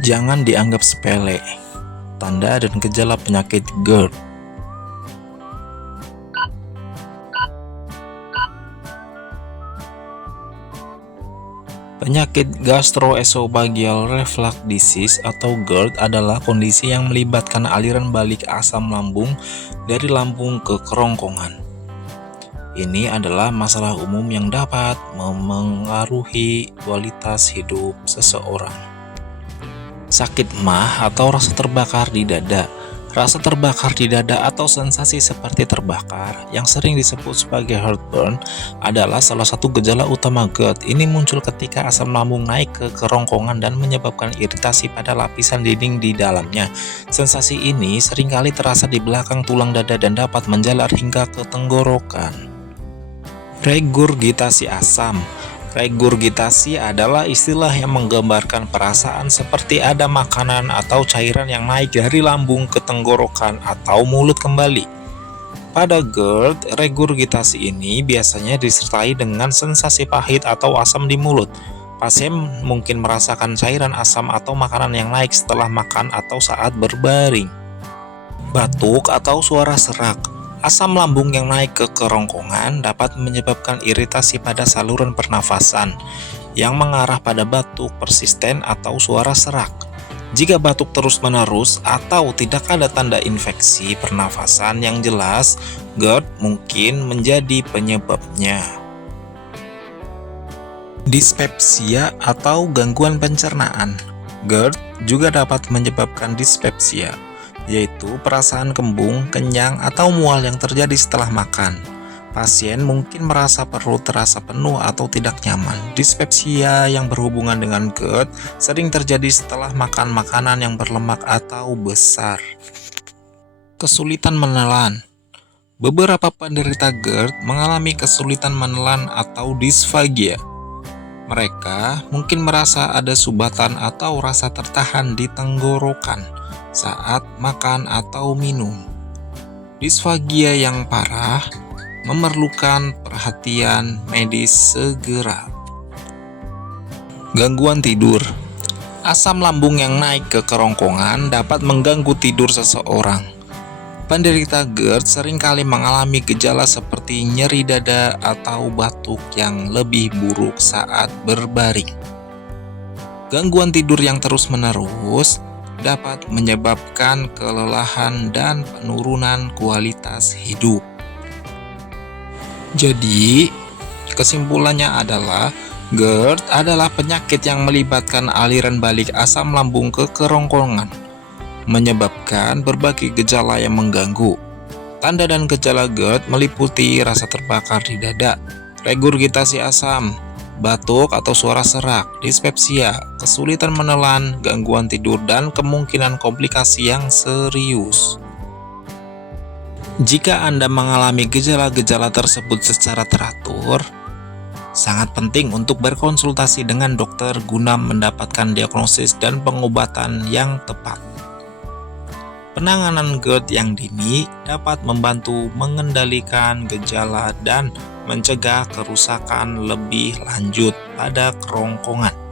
Jangan dianggap sepele. Tanda dan gejala penyakit GERD. Penyakit gastroesophageal reflux disease atau GERD adalah kondisi yang melibatkan aliran balik asam lambung dari lambung ke kerongkongan. Ini adalah masalah umum yang dapat memengaruhi kualitas hidup seseorang. Sakit MAH atau rasa terbakar di dada. Rasa terbakar di dada atau sensasi seperti terbakar yang sering disebut sebagai heartburn adalah salah satu gejala utama GERD. Ini muncul ketika asam lambung naik ke kerongkongan dan menyebabkan iritasi pada lapisan dinding di dalamnya. Sensasi ini seringkali terasa di belakang tulang dada dan dapat menjalar hingga ke tenggorokan. Regurgitasi asam. Regurgitasi adalah istilah yang menggambarkan perasaan seperti ada makanan atau cairan yang naik dari lambung ke tenggorokan atau mulut kembali. Pada GERD, regurgitasi ini biasanya disertai dengan sensasi pahit atau asam di mulut. Pasien mungkin merasakan cairan asam atau makanan yang naik setelah makan atau saat berbaring. Batuk atau suara serak. Asam lambung yang naik ke kerongkongan dapat menyebabkan iritasi pada saluran pernafasan yang mengarah pada batuk persisten atau suara serak. Jika batuk terus-menerus atau tidak ada tanda infeksi pernafasan yang jelas, GERD mungkin menjadi penyebabnya. Dispepsia atau gangguan pencernaan. GERD juga dapat menyebabkan dispepsia, yaitu perasaan kembung, kenyang, atau mual yang terjadi setelah makan. Pasien mungkin merasa perut terasa penuh atau tidak nyaman. Dispepsia yang berhubungan dengan GERD sering terjadi setelah makan makanan yang berlemak atau besar. Kesulitan menelan. Beberapa penderita GERD mengalami kesulitan menelan atau disfagia. Mereka mungkin merasa ada subatan atau rasa tertahan di tenggorokan saat makan atau minum. Disfagia yang parah memerlukan perhatian medis segera. Gangguan tidur. Asam lambung yang naik ke kerongkongan dapat mengganggu tidur seseorang. Penderita GERD seringkali mengalami gejala seperti nyeri dada atau batuk yang lebih buruk saat berbaring. Gangguan tidur yang terus-menerus dapat menyebabkan kelelahan dan penurunan kualitas hidup. Jadi, kesimpulannya adalah GERD adalah penyakit yang melibatkan aliran balik asam lambung ke kerongkongan, menyebabkan berbagai gejala yang mengganggu. Tanda dan gejala GERD meliputi rasa terbakar di dada, regurgitasi asam, batuk atau suara serak, dispepsia, kesulitan menelan, gangguan tidur, dan kemungkinan komplikasi yang serius. Jika Anda mengalami gejala-gejala tersebut secara teratur, sangat penting untuk berkonsultasi dengan dokter guna mendapatkan diagnosis dan pengobatan yang tepat. Penanganan GERD yang dini dapat membantu mengendalikan gejala dan mencegah kerusakan lebih lanjut pada kerongkongan.